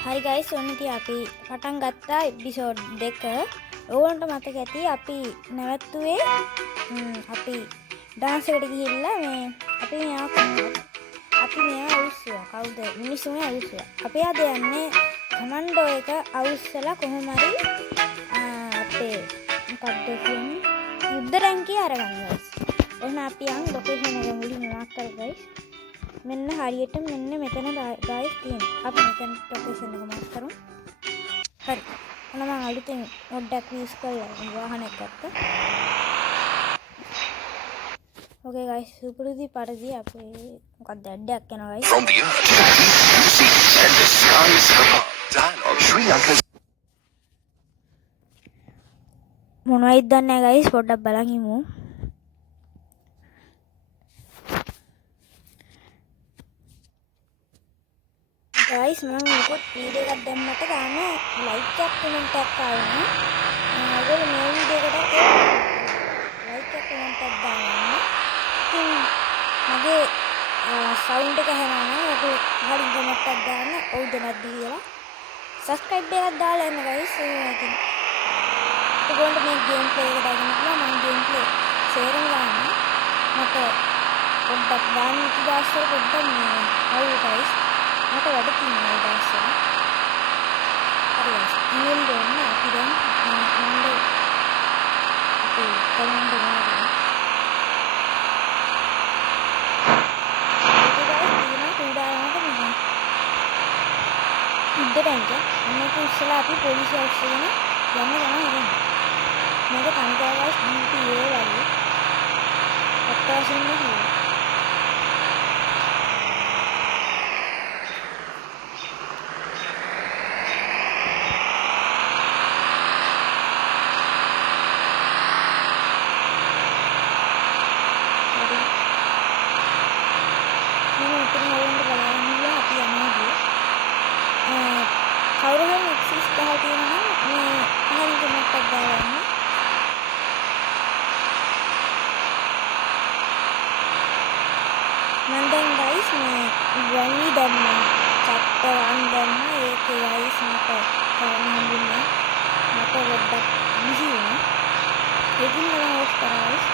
හරි ගයිස් ඔන්න ඉතින් අපි පටන් ගත්තා එපිසෝඩ් 2. ඕගොල්ලන්ට මතක ඇති අපි නැවතුනේ අපි ඩාන්ස් එකට ගිහිල්ලා මේ අපි මෙයා අවුස්සුවා. කවුද? මිනිස්සුනේ අවුස්සුවා. අපි අද යන්නේ කමන්ඩෝ එක අවුස්සලා කොහොම හරි අපේ මොකක්ද කියන්නේ යුද්ධ රැංකිය අරගන්න ගයිස්. ඔන්න අපි යන් ලොකේෂන් එක මුලින්ම මාක් කරලා ගයිස්. මෙන්න හරියට මෙන්න මෙතන ගයිස් තියෙනවා. අපි මෙතන ලොකේෂන් එක මාක් කරමු. හරි. ඔන්න මම අලුතෙන් මොඩ්ඩක් යූස් කරලා වාහනයක් ගත්තා. Okay guys, සුපුරුදු පරිදි අපේ මොකක්ද ඇඩ්ඩයක් යනවා guys. From the earth to the deep blue seas and the skies above. Dialogue Sri Lanka. මොනවයිද දන්නේ නැහැ guys, පොඩ්ඩක් බලන් ඉමු. guys මම මේක වීඩියෝ එකක් දැම්මට තාම ලයික් එකක් කමෙන්ට් එකක් ආවේ නෑ. ඔයගොල්ලෝ මේ වීඩියෝ එකට ලයික් එකක් කමෙන්ට් එකක් දාන්න. ඉතින් මගේ සවුන්ඩ් එක ඇහෙනවා නම් ඔයගොල්ලෝ හරි කමෙන්ට් එකක් දාන්න. ඔව්ද නැද්ද කියලා. සබ්ස්ක්‍රයිබ් එකක් දාලා යන්න guys. ඉතින් ඔයගොල්ලන්ට මේ ගේම් ප්ලේ එක දාගෙන ඉන්නවා. මම ගේම් ප්ලේ සේරම දානවා. මට පොඩ්ඩක් දාන්න ඉතිදාස්තර පොඩ්ඩක් මේ හවු guys. මට වැඩ තියෙනවා ඒ දවස්වල. හරි guys. ඊයෙන් දෙන්න අපි දැන් කමන්ඩෝ නේද. ඒක guys දින කුඩායමක මෙහෙම. ඉද්දටන්ට මේක ඉස්සලා අපි පොලිසිය අවශ්‍යගෙන යන්න හදන්නේ. මේක තනිකර guys ඩියුටි ඒ වගේ. අත්වාසින්න කිව්වා. කවුරු හරි එක්සිස් ගහලා තියෙනවා නම් මේ අහන්න කමෙන්ට් එකක් දාලා යන්න. මම දැන් guys මේ ග්‍රැන්ඩි දැම්මා. චැප්ටර් 1 දැම්මා. ඒකේ guys මට කරන්න හම්බුනේ. මට පොඩ්ඩක් බිසි වුණා. ඒකින් මම ඔෆ් කරා guys.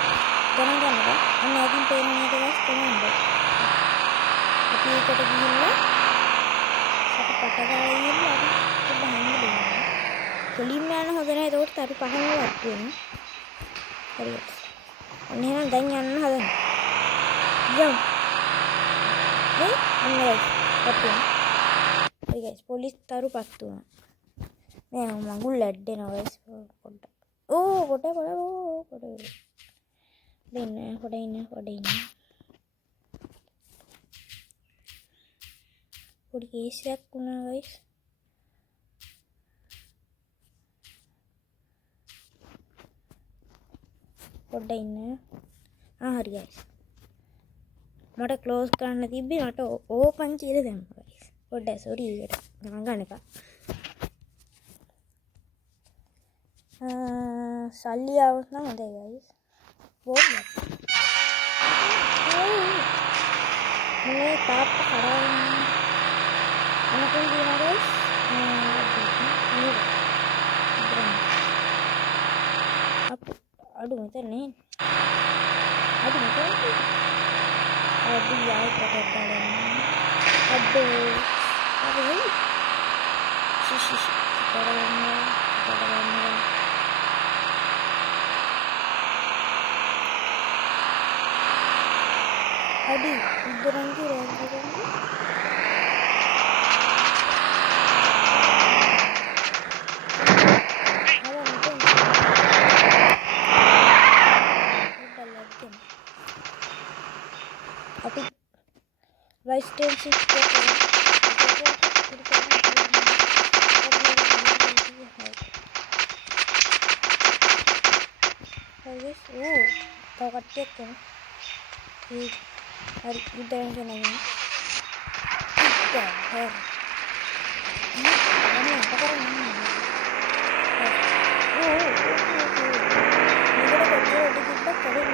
ගණන් ගන්නවා. අන්න ඒකින් පේන්නේ නේද guys කොහොමද? අපි ඒකට ගිහිල්ලා පටගාලා ඉන්නවා. අපි බහන්න දෙනවා. කෙලින්ම යන හොඳ නැහැ. ඒකට අපි පහම වත් වෙනවා. හරි. අන්න එහෙනම් දැන් යන්න හදන්න. යම්. අන්න guys. පත්තුන. හරි guys. පොලිස් තරුපත් වුණා. මේ මගුල් ඇඩ්ඩෙනවා guys. පොඩ්ඩක්. ඕ කොට. දෙන්න. පොඩි කේසයක් වුණා guys. පොඩ්ඩක් ඉන්න. හරි guys. මට ක්ලෝස් කරන්න තිබ්බේ මට ඕපන් කියලා දැම්මා guys. පොඩ්ඩක් sorry ඒකට. ගණන් එපා. සල්ලි આવුත් නම් හොඳයි guys. බෝඩ්. මේ තාප්ප කරාගෙන අනකම් දිනා guys. අඩු මෙතන නේ. අඩු යායි කටට දාන්න. අඩු. කරන්න. අඩි ඉදරන් කියලා අපි rice tail 6 hari udah yang kena ini udah ini apa karena ini kita kerja di kita keren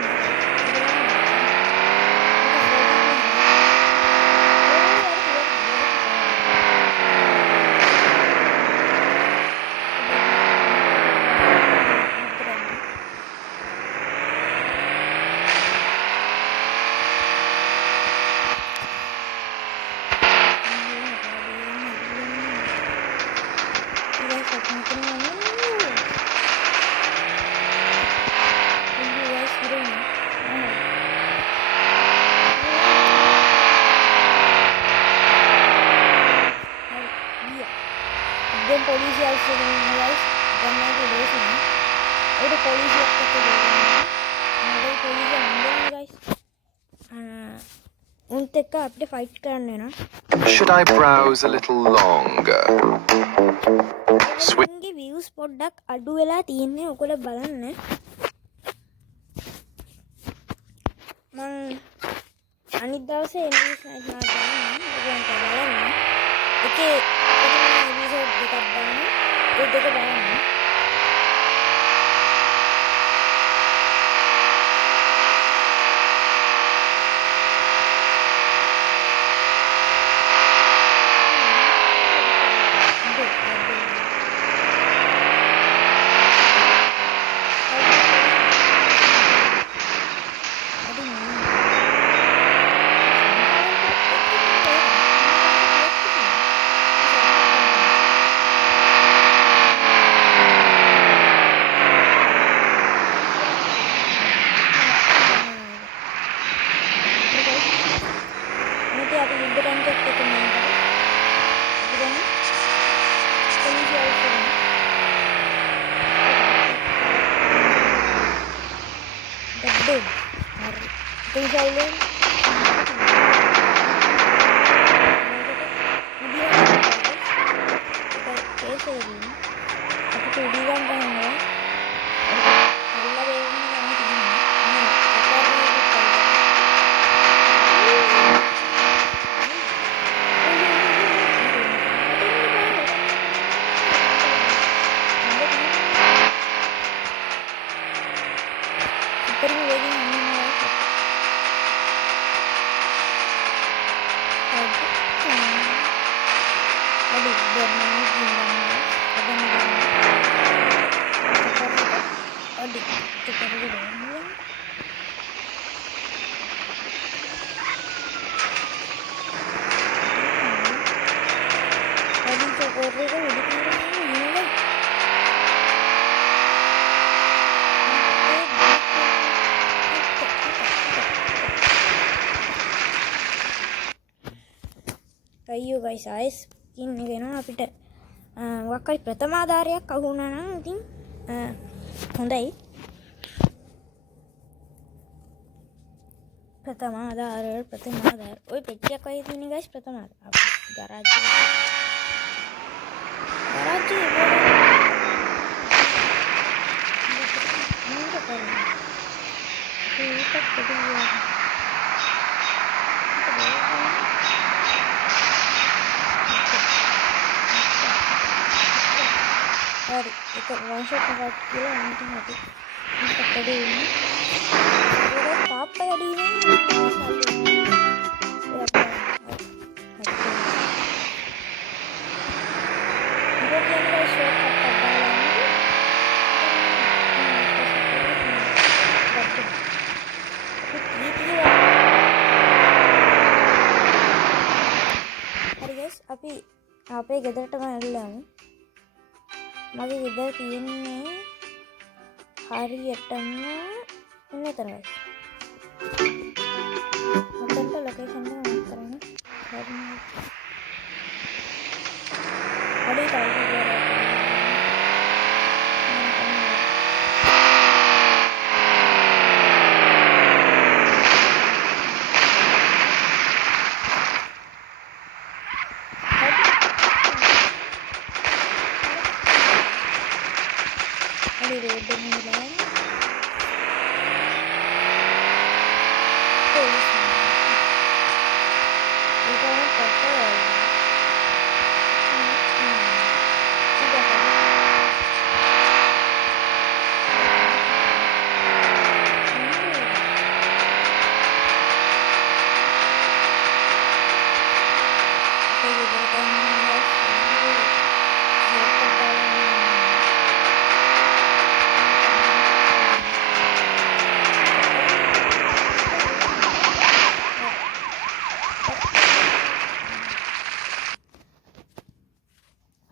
guys, aku makin mana. Tunggu guys, hero nya. Dia. Dan polisi harus segera guys. Dan lagi dari sini. Udah polisi aku tuh. Mulai polisi ambil guys. Untuk අපිට fight කරන්න වෙනවා. Should I browse a little longer? මගේ views පොඩ්ඩක් අඩු වෙලා තියෙන්නේ. ඔයගොල්ලෝ බලන්න. මං අනිත් දවසේ ඉංග්‍රීසි නයිට් මාත් බලන්න. ඔයගොල්ලන්ට බලන්න. ඒකේ එපිසෝඩ් දෙකක් බලන්න. ඒ දෙක බලන්න. අයියෝ ගයිස් ආයිස් ස්කින් එක එනවා අපිට මොකක් හරි ප්‍රථම ආධාරයක් අහු වුණා නම් ඉතින් හොඳයි ප්‍රථම ආධාර ඔය පෙට්ටියක් වගේ තියෙන ගයිස් ප්‍රථම ආධාර garage hari itu langsung tempat kilo nanti mati untuk tadi ini udah apa tadi ini berapa untuk yang rasio kata dalam hari guys apa ගෙදරට ගිහලා මගේ ගෙදර තියෙන්නේ හරියටම මෙතන guys. මතන්ට ලොකේෂන් එක මාක් කරන්න. හරි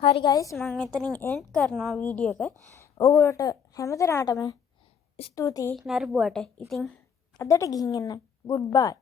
හරි ගයිස් මම එතනින් එන්ඩ් කරනවා වීඩියෝ එක. ඔයගොල්ලෝට හැමදෙනාටම ස්තුතියි නරඹුවට. ඉතින් අදට ගිහින් එන්න. ගුඩ් බයි.